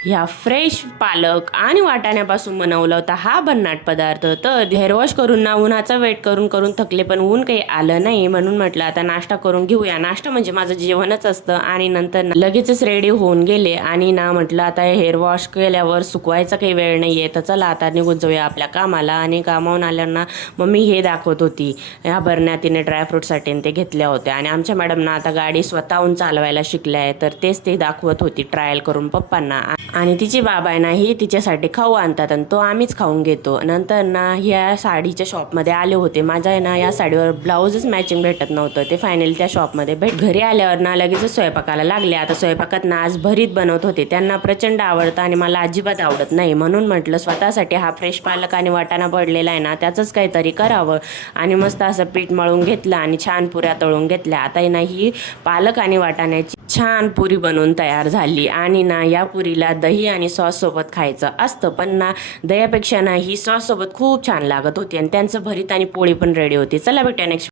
ह्या फ्रेश पालक आणि वाटाण्यापासून बनवला होता हा भन्नाट पदार्थ. तर हेअर वॉश करून ना उन्हाचा वेट करून करून थकले, पण ऊन काही आलं नाही म्हणून म्हटलं आता नाश्ता करून घेऊया. नाश्ता म्हणजे माझं जेवणच असतं. आणि नंतर लगेचच रेडी होऊन गेले आणि ना म्हटलं आता हेअर वॉश केल्यावर सुकवायचा काही वेळ नाहीये, तर चला आता निघून जाऊया आपल्या कामाला. आणि कामावून आल्यानं मम्मी हे दाखवत होती, ह्या भरण्या तिने ड्रायफ्रूटसाठी ते घेतल्या होत्या. आणि आमच्या मॅडमना आता गाडी स्वतःहून चालवायला शिकल्या आहे, तर तेच ते दाखवत होती ट्रायल करून पप्पांना. आणि तिची बाबा आहे ना ही तिच्यासाठी खाऊ आणतात आणि तो आम्हीच खाऊन घेतो. नंतर ना ह्या साडीच्या शॉपमध्ये आले होते. माझ्या आहे ना या साडीवर ब्लाऊजच मॅचिंग भेटत नव्हतं. ते फायनली त्या शॉपमध्ये घरी आल्यावर ना लगेचच स्वयंपाकाला लागले. आता स्वयंपाकात ना आज भरीत बनवत होते. त्यांना प्रचंड आवडतं आणि मला अजिबात आवडत नाही, म्हणून म्हटलं स्वतःसाठी हा फ्रेश पालक आणि वाटाणा पडलेला आहे ना त्याचंच काहीतरी करावं. आणि मस्त असं पीठ मळून घेतलं आणि छान पुऱ्या तळून घेतल्या. आता ना ही पालक आणि वाटाण्याची छान पुरी बनवून तयार झाली. आणि ना या पुरीला दही आणि सॉस सोबत खायचं असतं, पण ना दह्यापेक्षा ना ही सॉस सोबत खूप छान लागत होती. आणि त्यांचं भरीत आणि पोळी पण रेडी होती. चला भेटूया नेक्स्ट